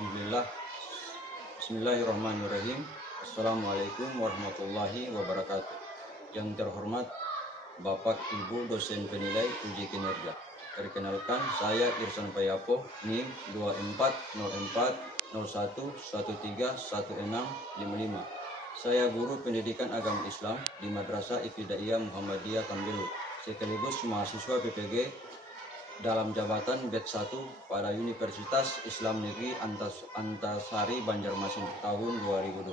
Alhamdulillah. Bismillahirrahmanirrahim. Assalamualaikum warahmatullahi wabarakatuh. Yang terhormat Bapak Ibu dosen penilai uji kinerja. Perkenalkan, saya Irsan Payapo, NIM 240401131655. Saya guru pendidikan agama Islam di Madrasah Ibtidaiyah Muhammadiyah Kambelu, sekaligus mahasiswa PPG dalam jabatan Batch 1 pada Universitas Islam Negeri Antasari Banjarmasin tahun 2025.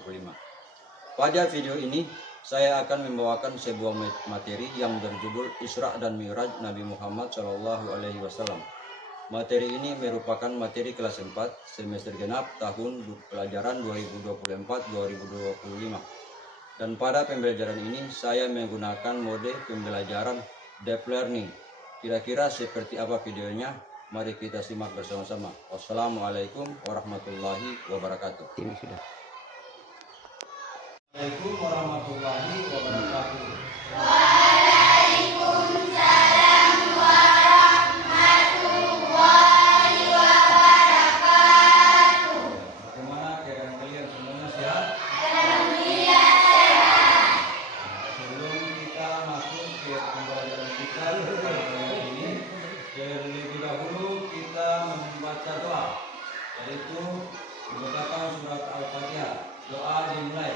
Pada video ini saya akan membawakan sebuah materi yang berjudul Isra dan Mi'raj Nabi Muhammad SAW. Materi ini merupakan materi kelas 4 semester genap tahun pelajaran 2024-2025. Dan pada pembelajaran ini saya menggunakan mode pembelajaran deep learning. Kira-kira seperti apa videonya? Mari kita simak bersama-sama. Wassalamualaikum warahmatullahi wabarakatuh. Ini sudah. Assalamualaikum warahmatullahi wabarakatuh. Waalaikumsalam warahmatullahi wabarakatuh. Bagaimana keadaan kalian semuanya, sehat? Alhamdulillah sehat. Sebelum kita masuk ke pembelajaran kita kali ini, terlebih dahulu kita membaca doa, yaitu membacakan surat Al-Fatihah. Doa dimulai.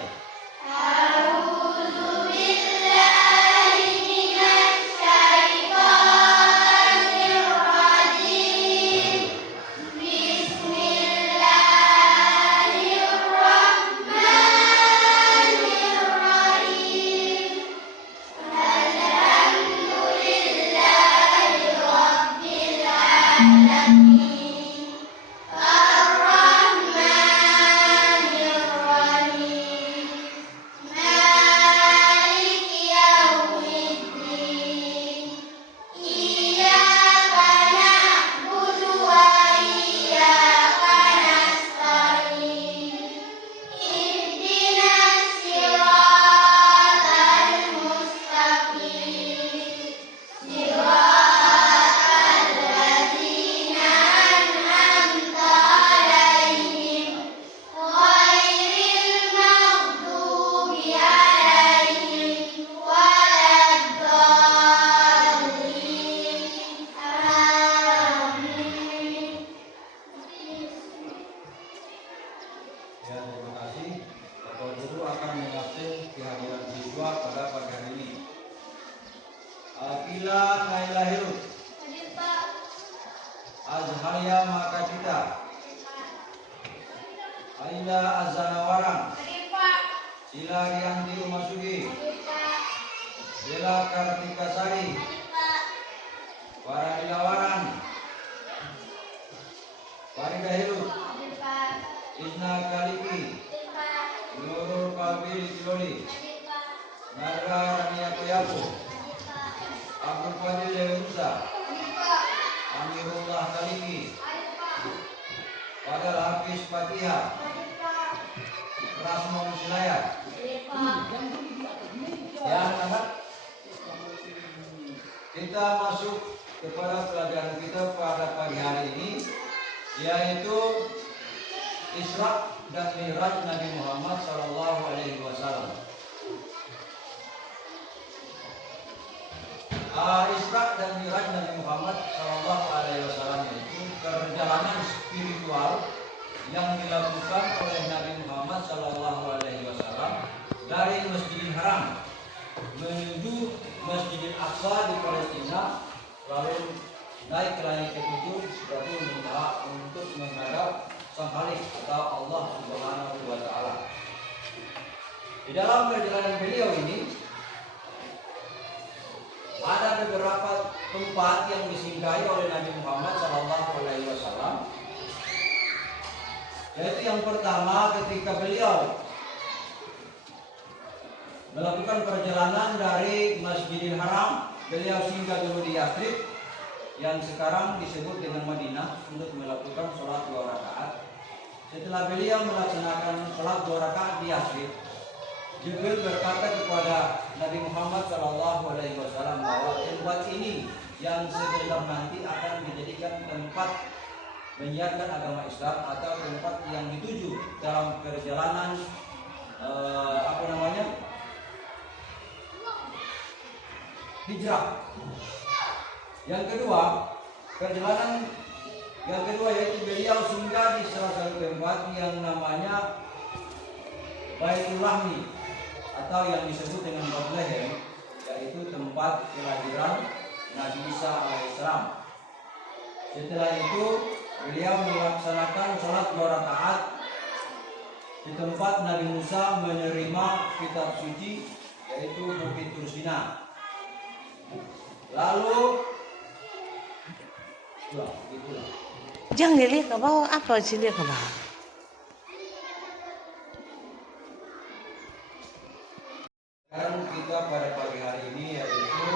Terima kasih. Bapak Guru akan mengabsen kehadiran siswa pada pagi hari ini. Akila Naila Hirut, Azharia Makacita, Aila Azanawarang, Sila Rianti Umasugi, Bella Kartikasari, Faradilawaran, Farida Hirut, Isna Kaliki, Nurul Kabil Kiloli, Narga Rania Koyapu, Abdul Fadil Lehusa, Amirullah Kaliki, Fadal Hafiz Fatihah, Rasmon Silaya. Ya anak-anak, kita masuk kepada pelajaran kita pada pagi hari ini, yaitu Isra dan Mi'raj Nabi Muhammad SAW. Isra dan Mi'raj Nabi Muhammad SAW itu perjalanan spiritual yang dilakukan oleh Nabi Muhammad SAW dari Masjidil Haram menuju Masjidil Aqsa di Palestina, lalu naik ke langit ketujuh, berarti untuk menghadap Sang Khalik atau Allah Subhanahu wa Ta'ala. Di dalam perjalanan beliau ini ada beberapa tempat yang disinggahi oleh Nabi Muhammad SAW. Yaitu yang pertama, ketika beliau melakukan perjalanan dari Masjidil Haram, beliau singgah dulu di Yathrib yang sekarang disebut dengan Madinah untuk melakukan sholat 2 rakaat. Setelah beliau melaksanakan sholat 2 rakaat di Yathrib, Jibril berkata kepada Nabi Muhammad SAW bahwa tempat ini yang sebentar nanti akan dijadikan tempat menyiarkan agama Islam atau tempat yang dituju dalam perjalanan hijrah. Yang kedua, perjalanan yang kedua yaitu beliau singgah di salah satu tempat yang namanya Baitul Lahmi atau yang disebut dengan Bethlehem, yaitu tempat kelahiran Nabi Isa alaihissalam. Setelah itu beliau melaksanakan sholat 2 rakaat di tempat Nabi Musa menerima kitab suci, yaitu Bukit Tur Sina. Lalu Jangan dilihat ke bawah, apa sih lihat ke bawah? sekarang kita pada pagi hari ini yaitu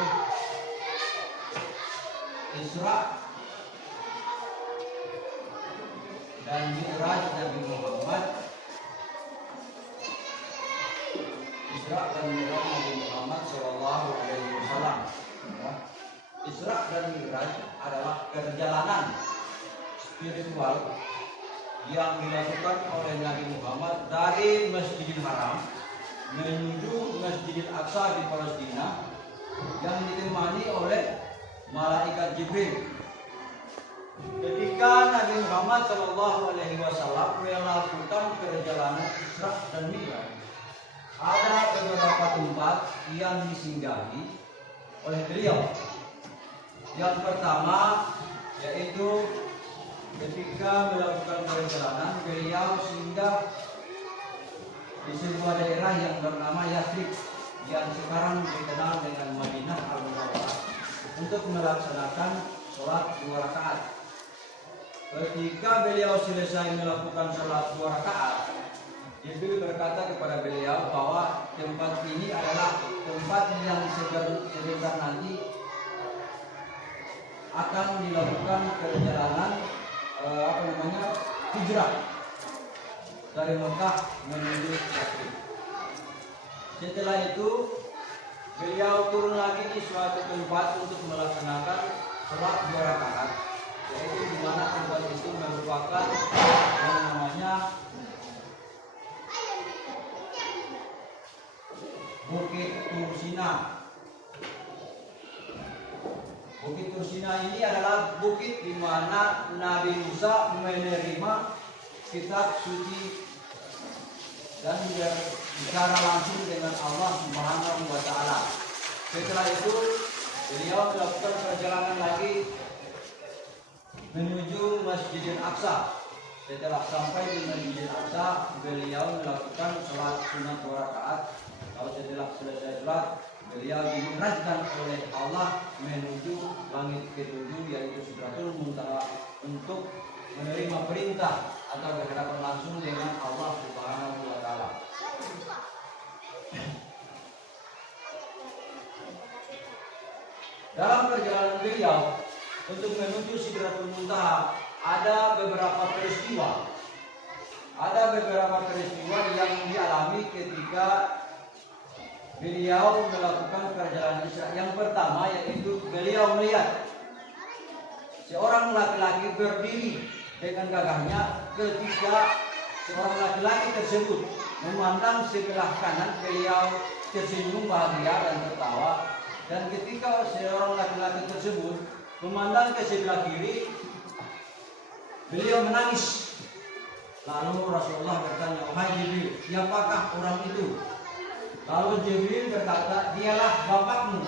Isra dan Mi'raj Nabi Muhammad. Isra dan Mi'raj Nabi Muhammad Shallallahu Alaihi Wasallam. Isra dan Mi'raj adalah perjalanan spiritual yang dilakukan oleh Nabi Muhammad dari Masjidil Haram menuju Masjidil Aqsa di Palestina, yang ditemani oleh malaikat Jibril. Ketika Nabi Muhammad Shallallahu Alaihi Wasallam melakukan perjalanan Isra dan Mi'raj, ada beberapa tempat yang disinggahi oleh beliau. Yang pertama yaitu ketika melakukan perjalanan, beliau singgah di sebuah daerah yang bernama Yathrib, yang sekarang dikenal dengan Madinah Al-Munawwarah, untuk melaksanakan sholat 2 rakaat. Ketika beliau selesai melakukan sholat 2 rakaat, Jibril berkata kepada beliau bahwa tempat ini adalah tempat yang sebentar nanti akan dilakukan perjalanan hijrah dari Mekah menuju Yathrib. Setelah itu beliau turun lagi di suatu tempat untuk melaksanakan sholat 2 rakaat, yaitu di mana tempat itu merupakan yang namanya Bukit Tur Sina. Bukit Tur Sina ini adalah bukit di mana Nabi Musa menerima kitab suci dan bicara langsung dengan Allah Subhanahu wa Ta'ala. Setelah itu beliau melakukan perjalanan lagi menuju Masjidil Aqsa. Setelah sampai di Masjidil Aqsa, beliau melakukan sholat sunat 2 rakaat. Lalu setelah selesai sholat, beliau dimi'rajkan oleh Allah menuju langit ke-7, yaitu Sidratul Muntaha, untuk menerima perintah atau berhadapan langsung dengan Allah Subhanahu wa Ta'ala. Dalam perjalanan beliau untuk menuju Sidratul Muntaha, ada beberapa peristiwa. Ada beberapa peristiwa yang dialami ketika beliau melakukan perjalanan Isra. Yang pertama yaitu beliau melihat seorang laki-laki berdiri dengan gagahnya ketika seorang laki-laki tersebut memandang sebelah kanan, beliau tersenyum bahagia dan tertawa. Dan ketika seorang laki-laki tersebut memandang ke sebelah kiri, beliau menangis. Lalu Rasulullah bertanya, "Wahai Jibril, siapakah orang itu?" Lalu Jibril berkata, "Dialah bapakmu.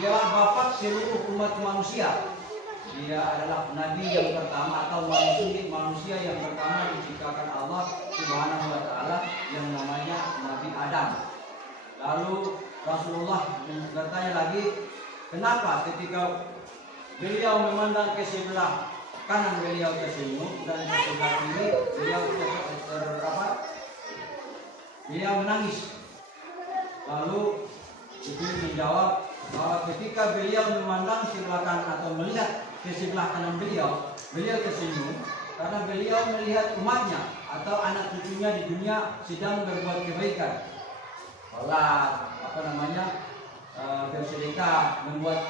Dialah bapak seluruh umat manusia. Dia adalah nabi yang pertama atau manusia yang pertama diciptakan Allah Subhanahu wa Ta'ala, yang namanya Nabi Adam." Lalu Rasulullah bertanya lagi, kenapa ketika beliau memandang ke sebelah kanan beliau tersenyum dan ke sebelah kiri beliau menangis? Lalu Jibril menjawab bahwa ketika beliau memandang sebelah kanan atau melihat ke sebelah kanan beliau tersenyum karena beliau melihat umatnya atau anak cucunya di dunia sedang berbuat kebaikan, sholat, bersedekah, membuat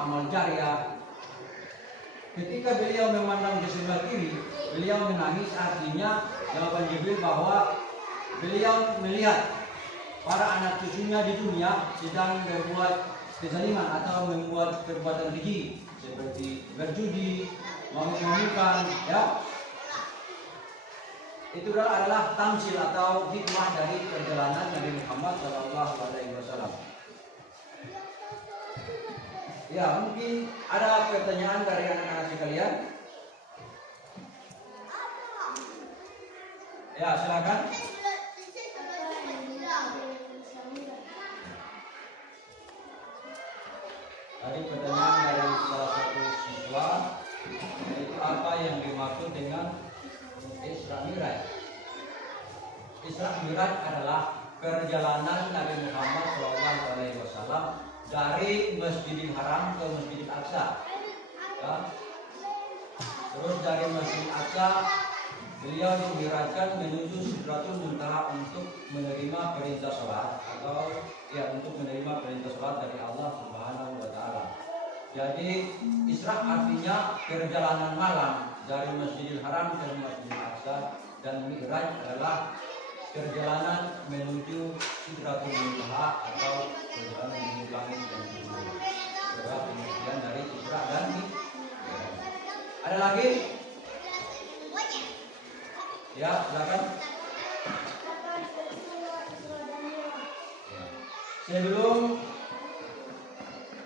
amal jariah. Ketika beliau memandang ke sebelah kiri, beliau menangis, artinya jawaban Jibril bahwa beliau melihat para anak cucunya di dunia sedang berbuat kezaliman atau membuat perbuatan keji seperti berjudi, mabuk-mabukan, ya. Itu adalah tamsil atau hikmah dari perjalanan Nabi Muhammad SAW. Ya, mungkin ada pertanyaan dari anak-anak sekalian. Ya, silakan. Tadi pertanyaan dari salah satu siswa, yaitu apa yang dimaksud dengan Isra Mi'raj? Isra Mi'raj adalah perjalanan Nabi Muhammad SAW dari Masjidil Haram ke Masjidil Aqsa. Ya. Terus dari Masjidil Aqsa beliau dimi'rajkan menuju Sidratul Muntaha untuk menerima perintah sholat atau ya untuk menerima perintah sholat dari Allah Subhanahu wa Ta'ala. Jadi Isra artinya perjalanan malam dari Masjidil Haram ke Masjidil Aqsa, dan Mi'raj adalah perjalanan menuju Sidratul Muntaha atau perjalanan menuju langit dan bumi. Adalah pengertian dari Isra dan Mi'raj. Ada lagi? Ya, silakan. Sebelum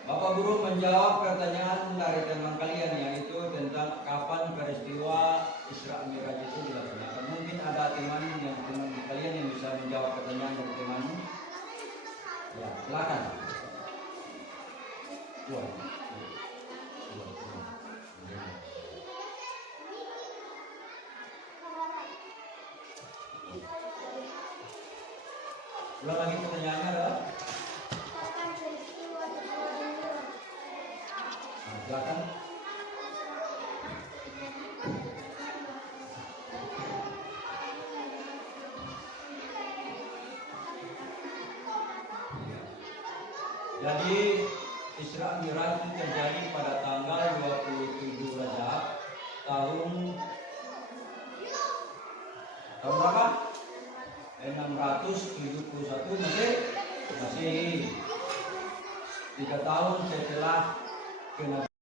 Bapak Guru menjawab pertanyaan dari teman kalian, yaitu tentang kapan peristiwa Isra Mi'raj itu dilaksanakan. Mungkin ada teman kalian yang bisa menjawab pertanyaan dari temanmu. Ya, silakan. Ulang lagi pertanyaannya adalah? Silakan. Jadi Isra Mi'raj itu terjadi pada tanggal 27 Rajab tahun berapa? 671 Masehi. 3 tahun setelah kenabian